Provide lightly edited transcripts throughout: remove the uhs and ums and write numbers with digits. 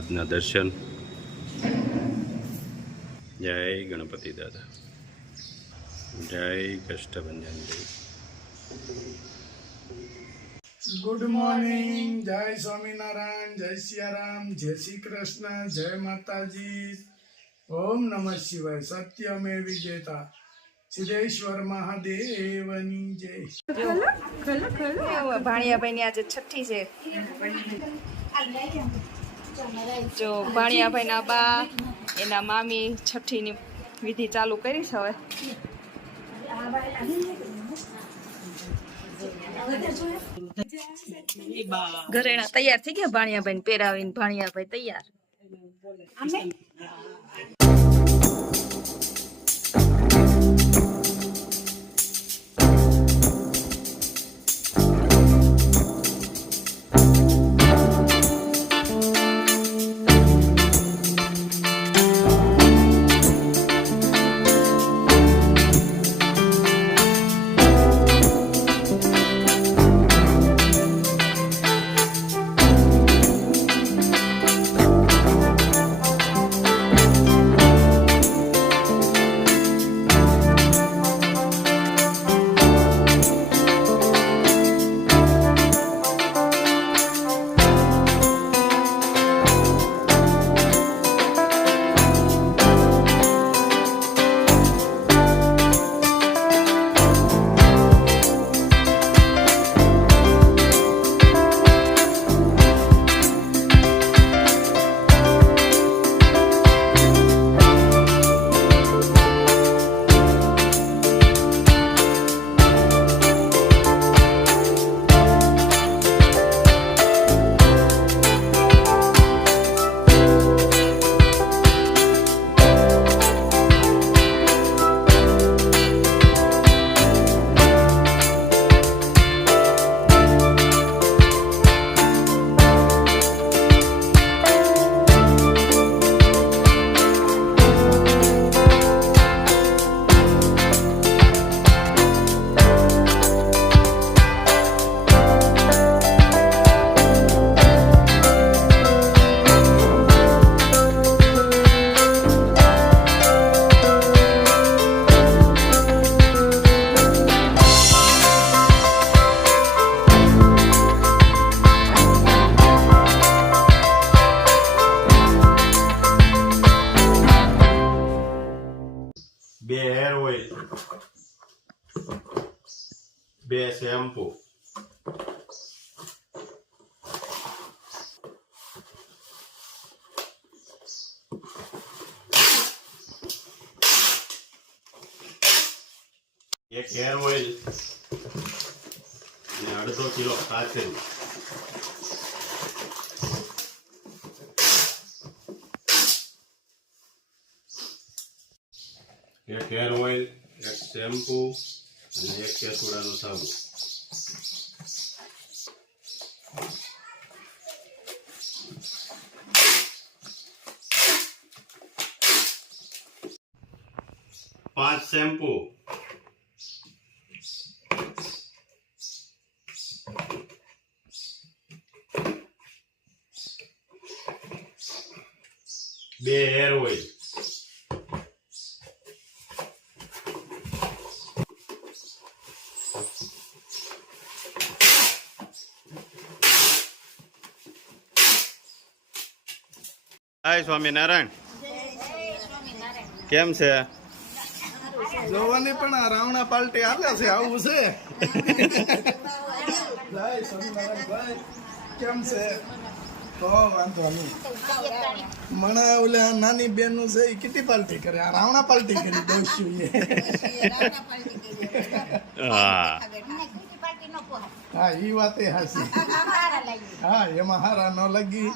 આજના દર્શન. જય ગણપતિ દાદા, જય કષ્ટભંજન દેવ. ગુડ મોર્નિંગ, જય સ્વામિનારાયણ, જય સિયારામ, જય શ્રી કૃષ્ણ, જય માતાજી. ઓમ નમઃ શિવાય. સત્યમે વિજેતા સિદ્ધેશ્વર મહાદેવની જય. ભાણિયાભાઈ ની આજે છઠ્ઠી છે. જો ભાણિયાભાઈ ના બા એના મામી છઠ્ઠી ની વિધિ ચાલુ કરી છે. હવે ઘરેણા તૈયાર થઈ ગયા. ભાણિયાભાઈ ને પહેરાવીને ભાણિયાભાઈ તૈયાર. બે હેર ઓઇલ, બે શેમ્પુ, એક હેર ઓઇલ અને 1/2 કિલો કાચરી. એક હેર ઓઇલ, એક શેમ્પુ અને એક કેસુડાનો સાબુ. પાંચ શેમ્પુ, બે હેર ઓઇલ, જય સ્વામિનારાયણ. કેમ છે? જોવાની પણ આ રાવણા પાર્ટી હાલે છે. આવું છે. જય સ્વામિનારાયણ ભાઈ, કેમ છે? તો વાંધો નહીં. મને ઓલા નાની બેન છે એ કેટલી પાર્ટી કરે, આ રાવણા પાર્ટી કરી દઉં. હા, એ વાત એ હાસી. હા, એમાં હારા ન લગી.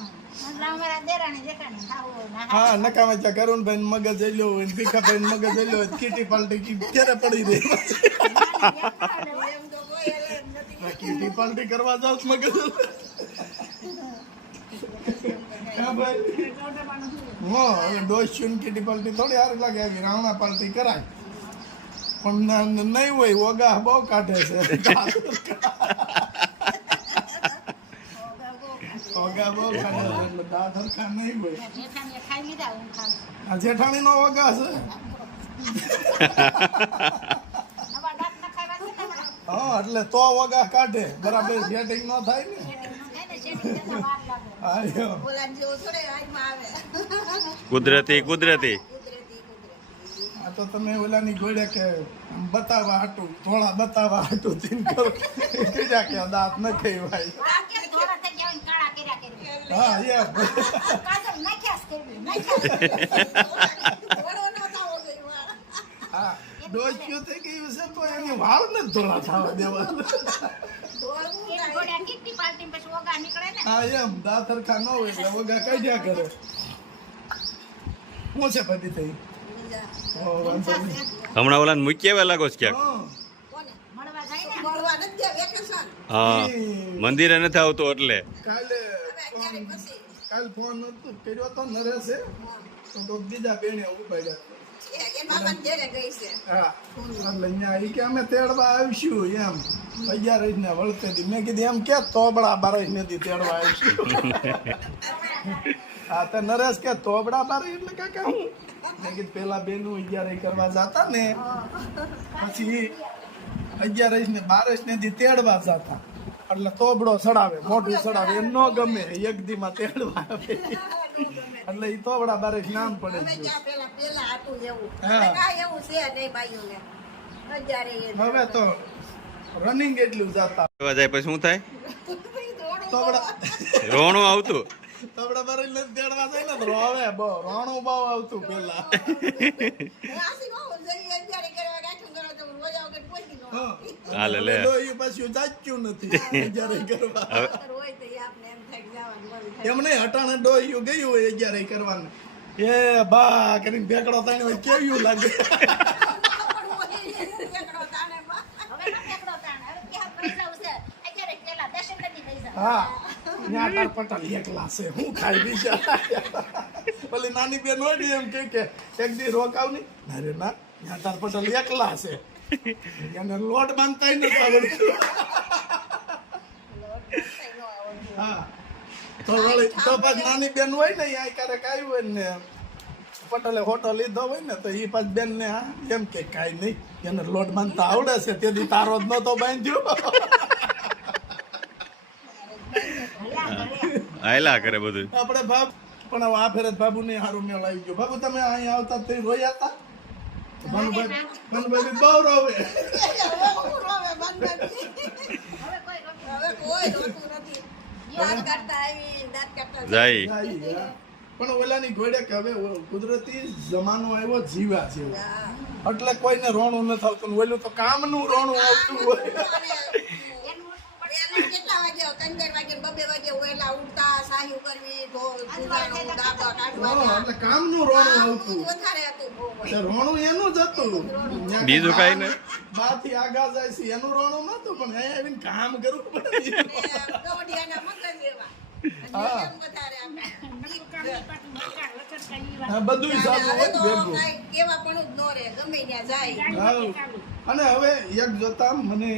હા, નકામા ચા કરુણભાઈ મગજ એલ્યો હોય, ભીખાભાઈ મગજ એલ્યો હોય, કીટી પાલટી ક્યારે પડી રહી. કીટી પાલટી કરવા જાવ મગજ. દોસ્યું કીટી પાલટી થોડી હાર લાગે. રાવણા પાલટી કરાય પણ નહીં હોય. ઓગા બહુ કાઢે છે. વગા બહુ કાઢે એટલે દાંત હરખા નહીં હોય. આ જેઠાણીનો વગા છે. હા એટલે તો વગા કાઢે બરાબર સેટિંગ ન થાય ને. હા એમ. કુદરતી કુદરતી આ તો તમે ઓલાની જોડે કે બતાવવા હાટું થોડા બતાવવા હાટું થઈને કરો કીધા કે દાંત ન ખાઈ ભાઈ. હા એમ. હા ડોસ્યું થઈ ગયું છે તો એની વાળ ને ધોળા થવા દેવા. હા એમ દાંત હરખા ન હોય એટલે વગા કાઢ્યા કરે. શું છે પતિ થઈ? વાંધો નહીં. હમણાં ઓલા મૂકી આવ્યા લાગો છો ક્યાંક? હા. હા મંદિરે નથી આવતો એટલે કાલ ફોન નતો કર્યો તો નરેશે તો બીજા બેને ઉપાડ્યા. હા એટલે અહીંયા ઈ કે અમે તેડવા આવીશું એમ 11 ને વળતેથી. મેં કીધું એમ કે તોબડા 12 નથી તેડવા આવીશું. હા તો નરેશ કે તોબડા 12 એટલે કાકા હું મેં કીધું પેલા બેનું 11 કરવા જતા ને પછી 11 ને 12 ને તેડવા જતા એટલે તોબડો સડાવે મોઢું સડાવે એમ ન ગમે એક દી માં તેડવા આવે એટલે ઈ તોબડા 12 નામ પડે ગયું. હવે તો રનિંગ એટલું જતા જાય પછી શું થાય? તોબડા રોણું આવતું તબડા બારી ને તેડવા જાય ને રોવે બહુ રોણું બહુ આવતું પેલા. હાલે લે પાછું જાચ્યું નથી જ્યારે કરવા એમ નહીં હટાણે ડોયું ગયું હોય 11 કરવાનું એ બા કરીને ભેકડો તાણે હોય કેવું લાગે. હા ત્યાં તાર પટેલ એકલા છે હું ખાઈ બીજા ઓલી નાની બેન હોય એમ કે એક દી રોકાવ નહીં અરે ના ત્યાં તાર પટેલ એકલા છે એને લોટ બાંધતા નથી આવડતું. હા તો વળી તો પાછી નાની બેન હોય ને અહીંયા ક્યારેક આવ્યું હોય ને પટેલે હોટલ લીધો હોય ને તો એ પાછી બેન ને હા એમ કે કાંઈ નહીં એને લોટ બાંધતા આવડે છે તેથી તારો જ નતો બાંધ્યો. આયલા કરે બધું આપણે બાપ પણ હવે આ ફેરે બાબુ ને સારું મેળ આવી ગયો. બાબુ તમે અહીંયા આવતા તો રોયા હતા? મનુભાઈ બહુ રોવે. જાય પણ ઓલાની ઘોડે કે હવે કુદરતી જમાનો આવ્યો જીવા છે એટલે કોઈને રોણું નથી આવતું. ઓલું તો કામનું રોણું આવતું હોય. એટલે કામનું રોણું આવતું. રોણું એનું જ હતું. બીજું કાંઈ નહીં. બાથી આગા જાય છે એનું રોણું નતું પણ અહીંયા આવીને કામ કરવું પડે. હા બધું ચાલુ હોય ભેગું. અને હવે એક જોતા મને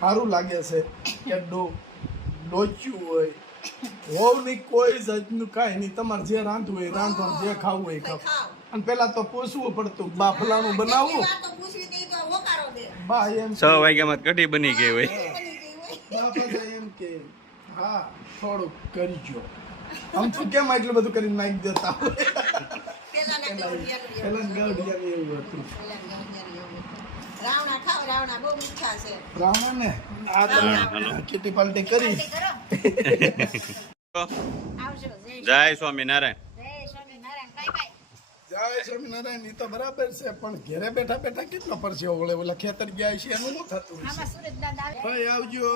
સારું લાગે છે કે ડોચ્યું હોય હોવની કોઈ જાતનું કાંઈ નહીં. તમારે જે રાંધવું હોય રાંધો જે ખાવું હોય ખાવ. અને પેલા તો પૂછવું પડતું બા ફલાણું બનાવવું બા એમ 6 વાગ્યામાં કઢી બની ગઈ હોય. બા બધા એમ કે હા થોડુંક કરજો આમ તો કેમ આટલું બધું કરીને નાખી દેતા હોય. પેલા ગઢિયાનું એવું હતું. રાવણા ને આ તમે કીટી પાલટી કરી. જય સ્વામિનારાયણ. જય સ્વામિનારાયણ. ઈ તો બરાબર છે પણ ઘરે બેઠા બેઠા કેટલો પડશે ઓલે ઓલા ખેતર ગયા છે એનું શું થતું ભાઈ આવજો.